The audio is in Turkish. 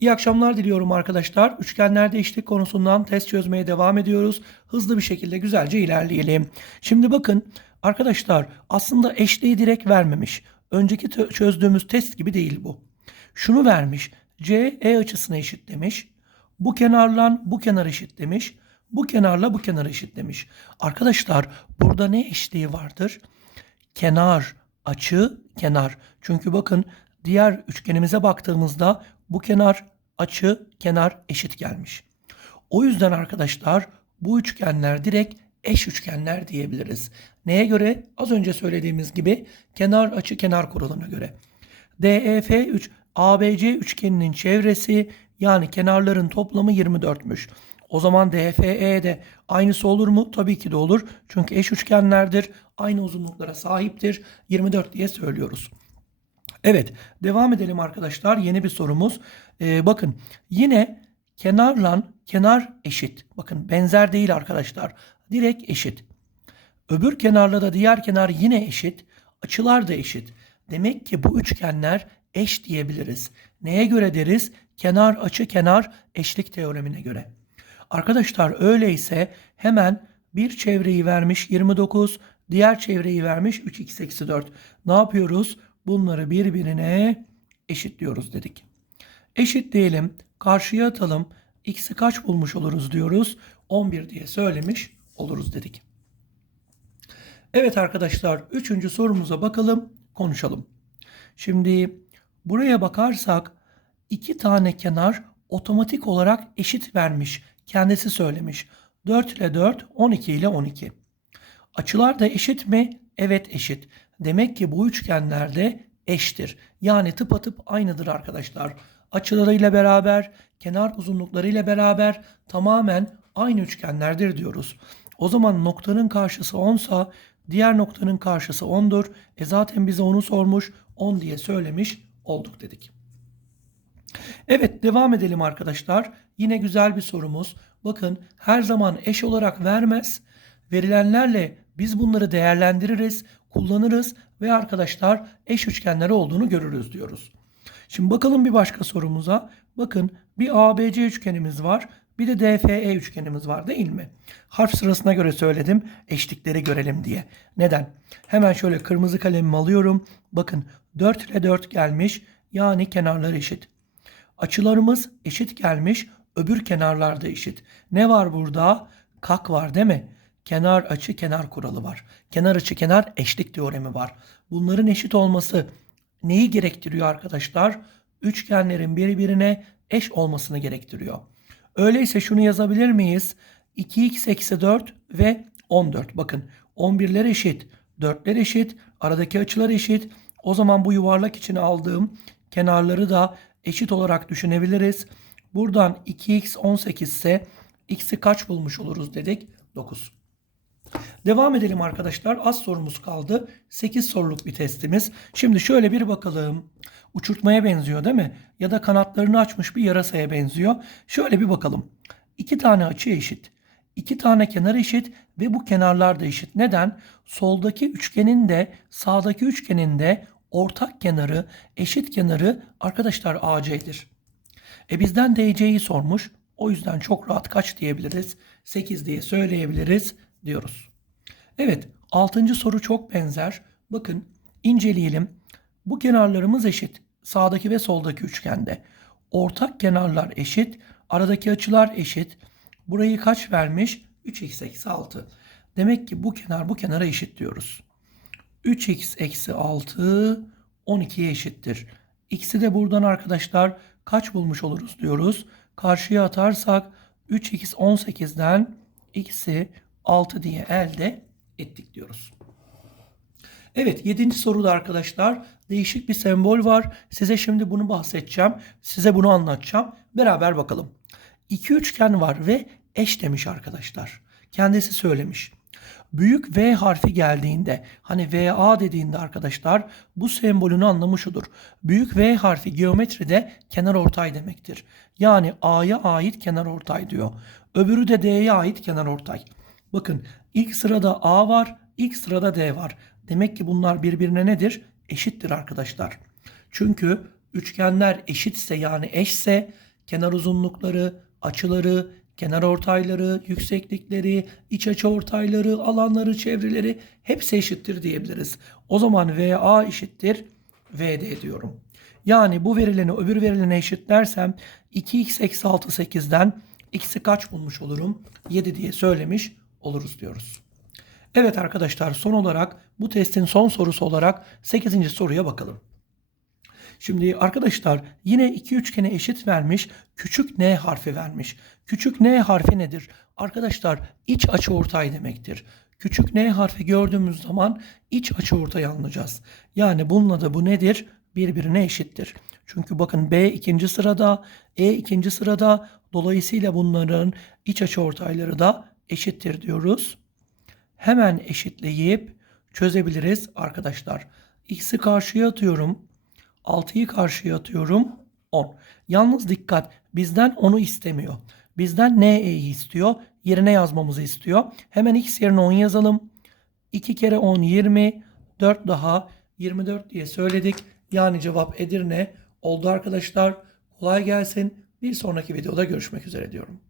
İyi akşamlar diliyorum arkadaşlar. Üçgenlerde eşitlik konusundan test çözmeye devam ediyoruz. Hızlı bir şekilde güzelce ilerleyelim. Şimdi bakın arkadaşlar aslında eşliği direkt vermemiş. Önceki çözdüğümüz test gibi değil bu. Şunu vermiş. C E açısına eşit demiş. Bu kenarla bu kenar eşit demiş. Bu kenarla bu kenar eşit demiş. Arkadaşlar burada ne eşliği vardır? kenar, açı, kenar. Çünkü bakın diğer üçgenimize baktığımızda bu kenar, açı, kenar eşit gelmiş. O yüzden arkadaşlar bu üçgenler direkt eş üçgenler diyebiliriz. Neye göre? Az önce söylediğimiz gibi kenar açı kenar kuralına göre. DEF 3 ABC üçgeninin çevresi yani kenarların toplamı 24'müş. O zaman DFE de aynısı olur mu? Tabii ki de olur. Çünkü eş üçgenlerdir. Aynı uzunluklara sahiptir. 24 diye söylüyoruz. Evet, devam edelim arkadaşlar. Yeni bir sorumuz. Ee, bakın yine kenarla kenar eşit. Bakın benzer değil arkadaşlar. Direkt eşit. Öbür kenarla da diğer kenar yine eşit. Açılar da eşit. Demek ki bu üçgenler eş diyebiliriz. Neye göre deriz? Kenar açı kenar eşlik teoremine göre. Arkadaşlar öyleyse hemen bir çevreyi vermiş 29, diğer çevreyi vermiş 3x eksi 4. Ne yapıyoruz? Bunları birbirine eşitliyoruz dedik. Eşitleyelim, karşıya atalım. X'i kaç bulmuş oluruz diyoruz. 11 diye söylemiş oluruz dedik. Evet arkadaşlar, üçüncü sorumuza bakalım, konuşalım. Şimdi buraya bakarsak iki tane kenar otomatik olarak eşit vermiş. Kendisi söylemiş. 4 ile 4, 12 ile 12. Açılar da eşit mi? Evet eşit. Demek ki bu üçgenlerde eştir. Yani tıpatıp aynıdır arkadaşlar. Açılarıyla beraber, kenar uzunluklarıyla beraber tamamen aynı üçgenlerdir diyoruz. O zaman noktanın karşısı 10 sa diğer noktanın karşısı 10'dur. E zaten bize onu sormuş 10 diye söylemiş olduk dedik. Evet devam edelim arkadaşlar. Yine güzel bir sorumuz. Bakın her zaman eş olarak vermez. Verilenlerle biz bunları değerlendiririz, kullanırız ve arkadaşlar eş üçgenleri olduğunu görürüz diyoruz. Şimdi bakalım bir başka sorumuza. Bakın bir ABC üçgenimiz var. Bir de DFE üçgenimiz var değil mi? Harf sırasına göre söyledim. Eşlikleri görelim diye. Neden? Hemen şöyle kırmızı kalemimi alıyorum. Bakın 4 ile 4 gelmiş. Yani kenarlar eşit. Açılarımız eşit gelmiş. Öbür kenarlarda eşit. Ne var burada? Kak var değil mi? Kenar açı kenar kuralı var. Kenar açı kenar eşlik teoremi var. Bunların eşit olması neyi gerektiriyor arkadaşlar? Üçgenlerin birbirine eş olmasını gerektiriyor. Öyleyse şunu yazabilir miyiz? 2x eksi 4 ve 14. Bakın 11'ler eşit, 4'ler eşit, aradaki açılar eşit. O zaman bu yuvarlak için aldığım kenarları da eşit olarak düşünebiliriz. Buradan 2x 18 ise x'i kaç bulmuş oluruz dedik? 9. Devam edelim arkadaşlar. Az sorumuz kaldı. 8 soruluk bir testimiz. Şimdi şöyle bir bakalım. Uçurtmaya benziyor değil mi? Ya da kanatlarını açmış bir yarasaya benziyor. Şöyle bir bakalım. İki tane açı eşit. İki tane kenar eşit ve bu kenarlar da eşit. Neden? Soldaki üçgenin de sağdaki üçgenin de ortak kenarı, eşit kenarı arkadaşlar AC'dir. E bizden DC'yi sormuş. O yüzden çok rahat kaç diyebiliriz? 8 diye söyleyebiliriz diyoruz. Evet, 6. soru çok benzer. Bakın inceleyelim. Bu kenarlarımız eşit. Sağdaki ve soldaki üçgende. Ortak kenarlar eşit. Aradaki açılar eşit. Burayı kaç vermiş? 3x eksi 6. Demek ki bu kenar bu kenara eşit diyoruz. 3x eksi 6 12'ye eşittir. X'i de buradan arkadaşlar kaç bulmuş oluruz diyoruz. Karşıya atarsak 3x 18'den x'i 6 diye elde ettik diyoruz. Evet 7. soruda arkadaşlar değişik bir sembol var. Size şimdi bunu bahsedeceğim. Size bunu anlatacağım. Beraber bakalım. İki üçgen var ve eş demiş arkadaşlar. Kendisi söylemiş. Büyük V harfi geldiğinde hani VA dediğinde arkadaşlar bu sembolün anlamı şudur. Büyük V harfi geometride kenar ortay demektir. Yani A'ya ait kenar ortay diyor. Öbürü de D'ye ait kenar ortay. Bakın ilk sırada A var, ilk sırada D var. Demek ki bunlar birbirine nedir? Eşittir arkadaşlar. Çünkü üçgenler eşitse yani eşse kenar uzunlukları, açıları, kenar ortayları, yükseklikleri, iç açı ortayları, alanları, çevreleri hepsi eşittir diyebiliriz. O zaman VA eşittir VD diyorum. Yani bu verileni öbür verilene eşitlersem 2x eksi 6 8'den x'i kaç bulmuş olurum? 7 diye söylemiş oluruz diyoruz. Evet arkadaşlar son olarak bu testin son sorusu olarak 8. soruya bakalım. Şimdi arkadaşlar yine iki üçgene eşit vermiş. Küçük n harfi vermiş. Küçük n harfi nedir? Arkadaşlar iç açıortay demektir. Küçük n harfi gördüğümüz zaman iç açıortayı anlayacağız. Yani bununla da bu nedir? Birbirine eşittir. Çünkü bakın B ikinci sırada, E ikinci sırada. Dolayısıyla bunların iç açıortayları da eşittir diyoruz. Hemen eşitleyip çözebiliriz arkadaşlar. X'i karşıya atıyorum. 6'yı karşıya atıyorum. 10. Yalnız dikkat bizden 10'u istemiyor. Bizden NE'yi istiyor. Yerine yazmamızı istiyor. Hemen x yerine 10 yazalım. 2 kere 10 20. 4 daha 24 diye söyledik. Yani cevap Edirne oldu arkadaşlar. Kolay gelsin. Bir sonraki videoda görüşmek üzere diyorum.